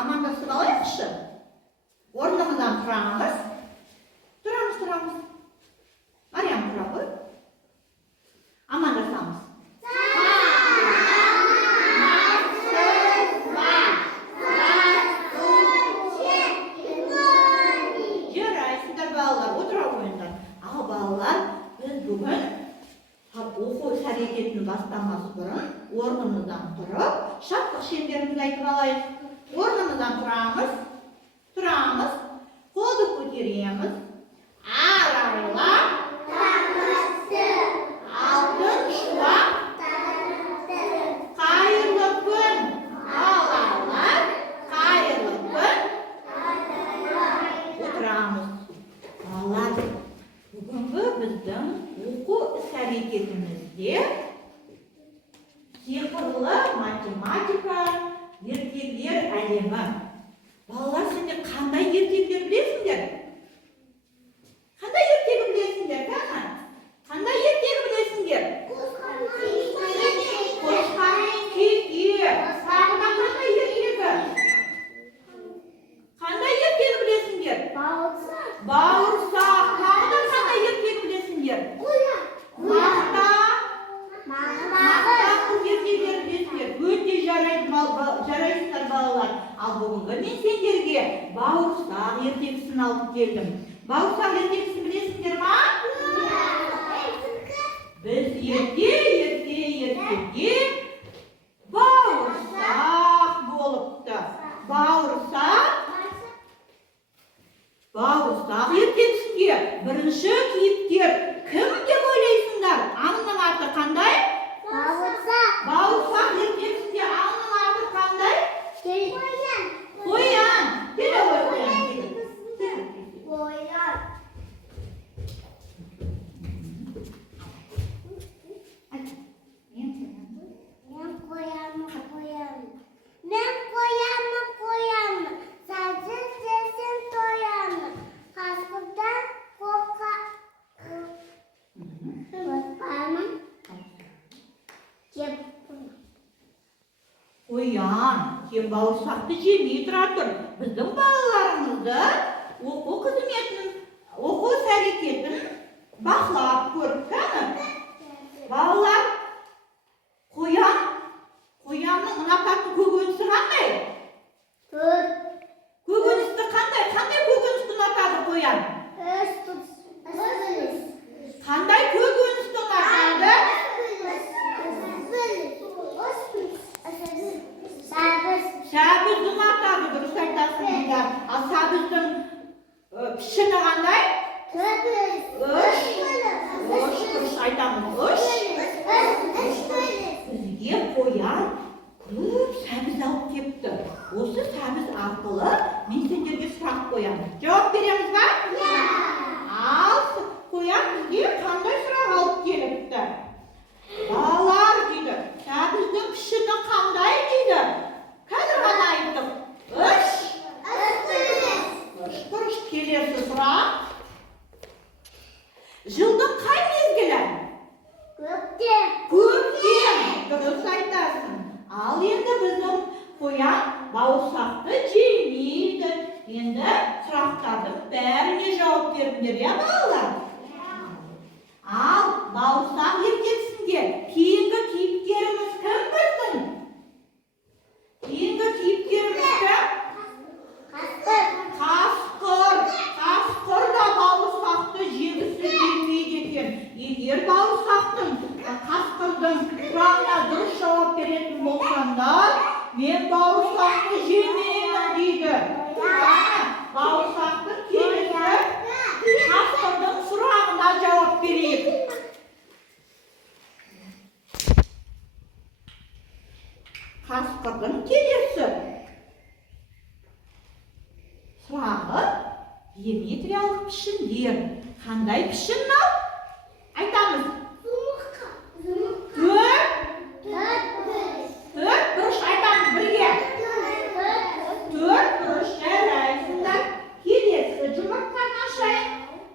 амандасып алайықшы. Орнымыздан тұрамыз. Тұрамыз. Мариям тұра ғой. Амандасамыз. Жарайсыздар балалар, отыра қойыңдар. Ал балалар, біз бүгін оқу іс-әрекетінің бастамас бұрын орнымыздан тұрып, шаттық шеңберімізді айтып алайық. Орнымыздан тұрамыз, қолды көтереміз, арайлап, алтын шуақ, қайырлы күн, балалар, қайырлы күн, отырамыз. Балалар, бүгінгі біздің оқу іс-әрекетімізде сиқырлы математика ертегілер әлемі. Балалар, сендер қандай ертегілер білесіңдер? Қандай ертегі білесіңдер? Қандай ертегі білесіңдер? Қошқар мен кеке. Тағы да қандай ертегі? Қандай ертегі білесіңдер? Бауырсақ. Тағы да қандай ертегі білесіңдер? Мақта ертегілер білесіңдер. Өте жарайсыздар балалар. Ал бүгінгі мен сендерге бауырсақ ертегісін алып келдім. Бауырсақ ертегісін білесіңдер ма? Біз ертеге бауырсақ болыпты. Бауырсақ ертегісінде бірінші кейіпкер кім деп ойлайсыңдар? Аңның аты қандай? Бауырсақ ертегісінде аңның аты қандай? Қоян. Келе ғой қоян. Қоян, сен бауырсақты жемей тұра тұр. Біздің балаларымызды оқу қызметінің, оқу іс-әрекетін бақылап көріп кәні? Балалар, қоянның ұнататын көкөнісі қандай? Көкөністі қандай көкөністі ұнатады қоян? Қандай көкөністі ұнатады? Сәбізді ұнатады, дұрыс айтасыңдар. Ал сәбіздің пішіні қандай? Үш айтамыз. Бізге қоян көп сәбіз алып кепті. Осы сәбіз арқылы мен сендерге сұрақ қоямын. Жауап береміз ба? Ал қоян бізге қандай сұрақ алып келіпті? Балалар дейді, сәбіздің пішіні қандай дейді? Қазір ғана айттық. Үш. Келесі сұрақ. Жылдың қай мезгілі? Көктем. Дұрыс айтасың. Ал енді біздің қоян бауырсақты жемейді. Енді сұрақтардың бәріне жауап беріңдер, иә балалар? Ал бауырсақ ертегісінде кейінгі кейіпкеріміз кім біздің? Кейінгі кейіпкеріміз кім? Қасқыр да бауырсақты жегісі келмейді екен. Егер бауырсақтың қасқырдың сұрағына дұрыс жауап беретін болсаңдар, мен бауырсақты жемеймін дейді. Бауырсақтың келесі қасқырдың сұрағына жауап берейік. Қасқырдың келесі сұрағы геометриялық пішіндер. Қандай пішін мынау? Айтамыз. Төрт бұрыш айтамыз бірге. Төрт бұрыш жарайсыңдар. Келесі жұмыртқаны ашайын.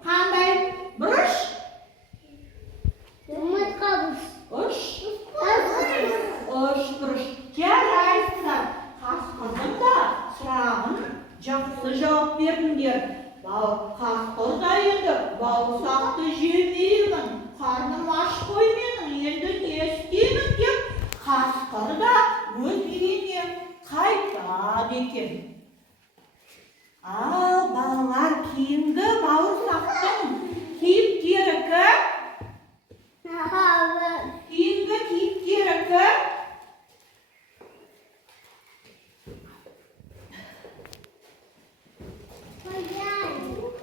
Қандай бұрыш? Үш бұрыш. Жарайсыңдар. Қасқырдың да Қасқыр да енді бауырсақты жемеймін, қарным аш қой менің, енді не істеймін деп қасқыр да өз үйіне қайтады екен. Ал балалар, кейінгі бауырсақтың кейіпкері кім? Кейінгі кейіпкері кім?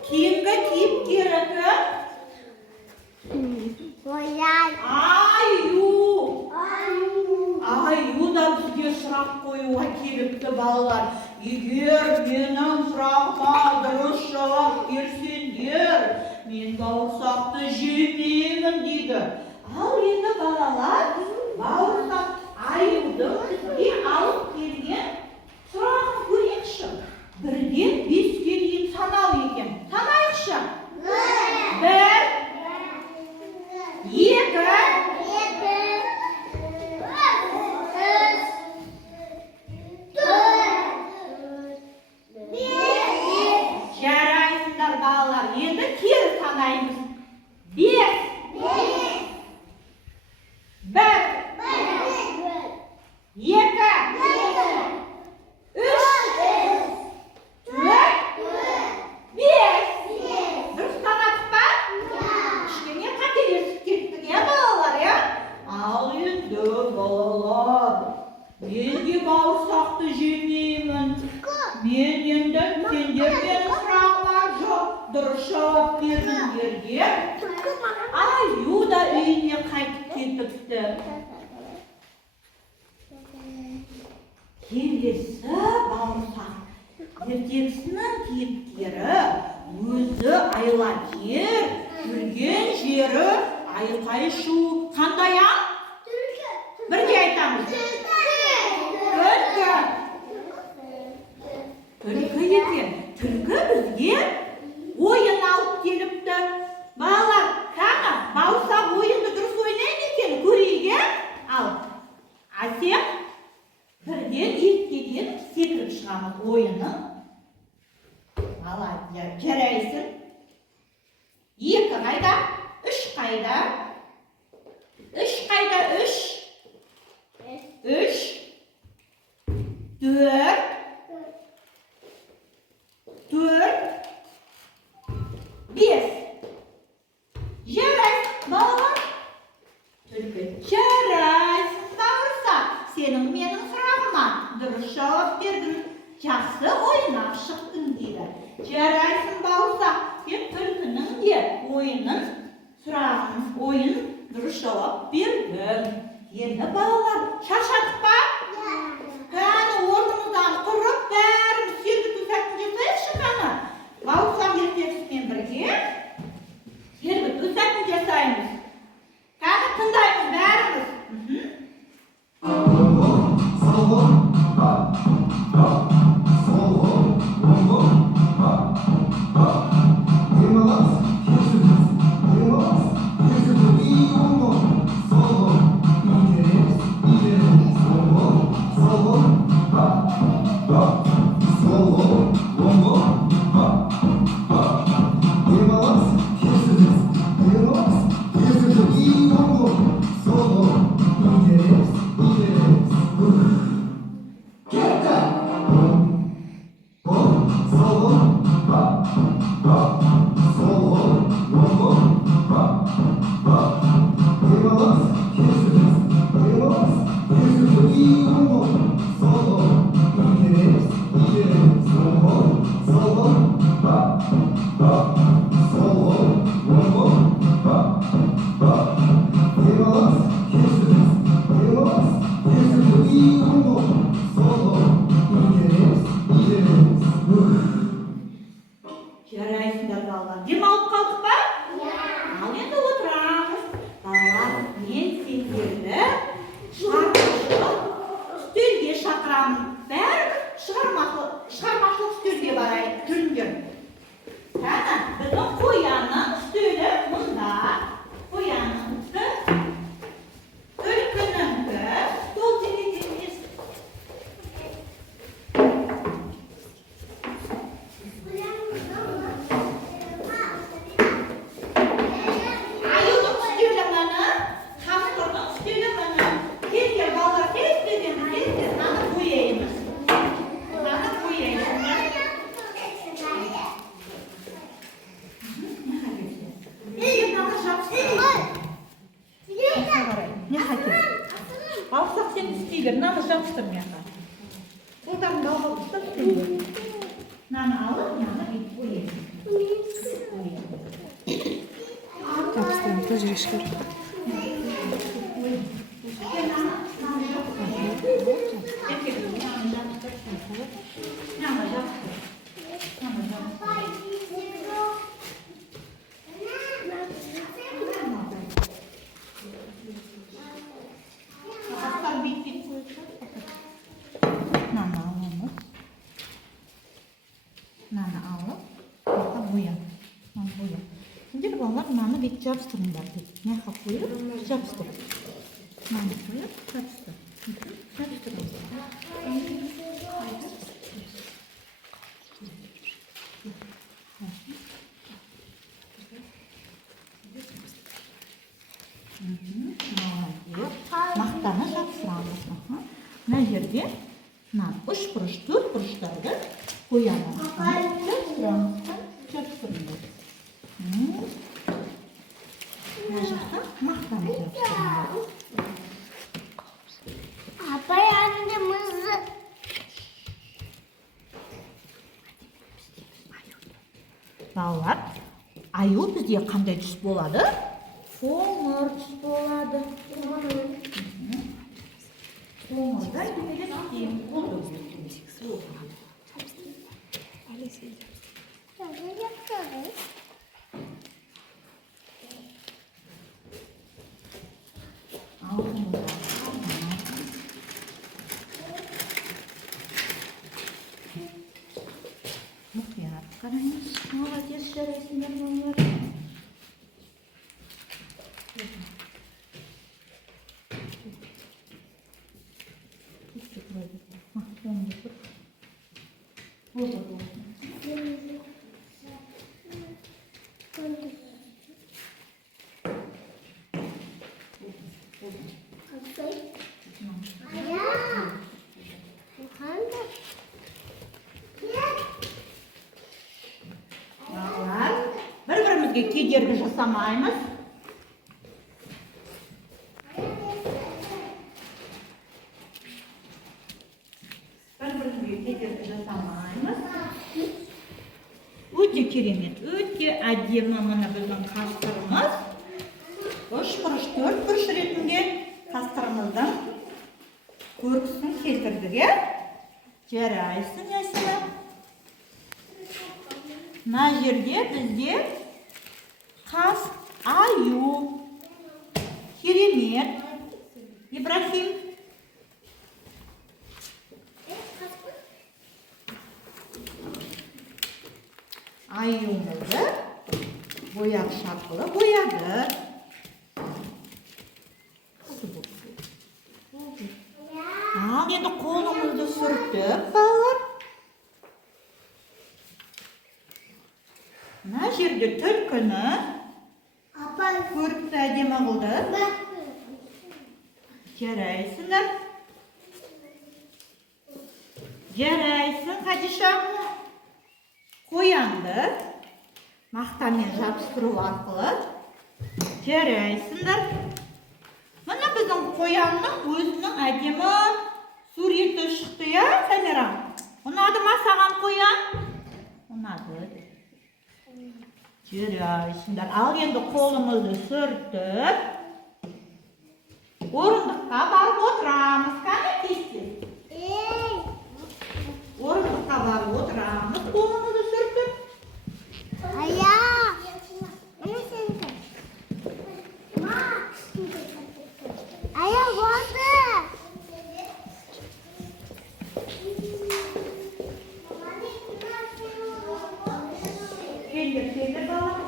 Кейінгі кейіпкері кім? Аю да бізге сұрақ қоюға келіпті балалар. Егер менің сұрағыма дұрыс жауап берсеңдер, мен бауырсақты жемеймін дейді. Ал енді балалар, бауырсақ аюды бізге алып келген сұрағын көрейікші. 1-ден 5-ке дейін санау екен. Санайықшы. 1, 2, жарайсыңдар балалар. Енді кері санаймыз. 5, 1, 2, 3, 4, 5. Дұрыс санадық па? Кішкене қателесіп кеттік, балалар, Ал енді балалар, мен де бауырсақты жемеймін. Мен енді сендер менің сұрағыма дұрыс жауап бердіңдер деп аю да үйіне қайтып кетіпті. Келесі бауырсақ ертегісінің кейіпкері өзі айлакер, жүрген жері айқай-шу. Қандай аң? Бірге айтамыз. Түлкі екен. Түлкі бізге ойын алып келіпті. Балалар, қана бауырсақ ойынды дұрыс ойнайды екен, көрейік. Ал, Асем 1-ден 2-ге дейін секіріп шығамыз ойыны. Молодец, жарайсың. 2 қайда? 3 қайда? 3 қайда? 3, 4, 5. Жарайсың, балалар. Түлкі, жарайсың, бауырсақ. Сенің менің сұрағыма дұрыс жауап бердің. Жақсы ойнап шықтың дейді. Жарайсың, бауырсақ. Сен түлкінің де ойын дұрыс жауап бердің. Енді балалар, шаршадық па? Қаны орнымыздан тұрып, бәріміз сергіту сәтін жасайықшы қаны. Бауырсақ ертегісімен бірге сергіту сәтін жасаймыз. Қаны тыңдаймыз бәріміз. Жарайсыңдар балалар. Демалып қалдық па? Ал енді отырамыз. Балалар, мен сендерді үстелге шақырамын. Бәрі шығармашылық үстелге барайық, жүріңдер. Қана, біздің қоянның үстелі мұнда. Қояныңызды, түлкініңді, стол теңдетіңіз. meka. Buradan da olursa tutuyor. Nana alır, nana bir koyayım. Tapstan tozuşkur. Nana alıp, maka buyam. Nana buyam. Şimdi ballar nana bir çapstırırlar. Ne kapıyı? Çapstır. Nana koyup çapstır. Çapstırırlar. Maqtani çapstıramiz. Ne yerge? Nana 3 kuruş, 4 kuruşlarda koyalım. Çapstıramiz. Çapstırırlar. Ne yapsa? Maqtani çapstırırlar. Apa yandımızı. Ballar, ayu bizde qanday tus bo'ladi? Qo'ng'ir tus bo'ladi. Qo'ng'irda nimaga tutayim? Muhtemelen qaraymiz. Молодец, jaraysinlar ballar. Bir-birimizga kedergi jasamaymiz. Bir-birimizga kedergi jasamaymiz. O'ta keremet, o'ta ademi mana bizning qastirimiz. 3 kurush, 4 kurush ретінде qastirimizdan ko'rkisini keltirdik. Jaraysin yasina. Na yerga bizga qas ayu keremet Ibrahim ayumuzni bo'yash arqali bo'yadi. Endi qo'limizni surtib, ballar. Mana yerda tulkini ko'rkda ademi qildi. Jaraysinlar. Jaraysin Hajisham. Qo'yandi. Maqtanni jabstiruv orqali jaraysinlar. Mana bizning qo'yanning o'zining ademi surati chiqdi-ya, Samira. Unadimi sag'an qo'yan? Unadi. Jaraysinlar. Al endi qo'limizni surtib o'rindiqqa borib o'tiramiz. Qani tez-tez. O'rindiqqa borib o'tiramiz. Qo'limizni surtib. Aya. Aya bordi. Keldi ballar.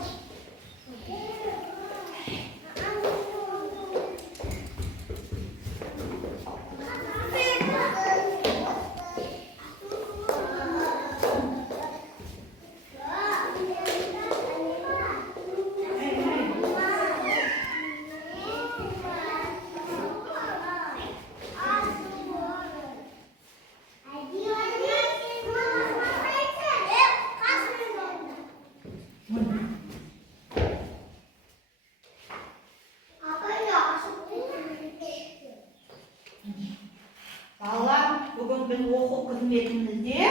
Bugün biz оқу қызметімізде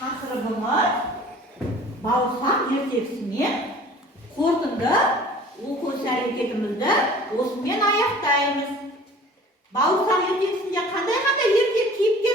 тақырыбымыз бауырсақ ертегісімен қорытынды оқу іс-әрекетімізді осымен аяқтаймыз. Бауырсақ ертегісінде қандай ертек кейіпкер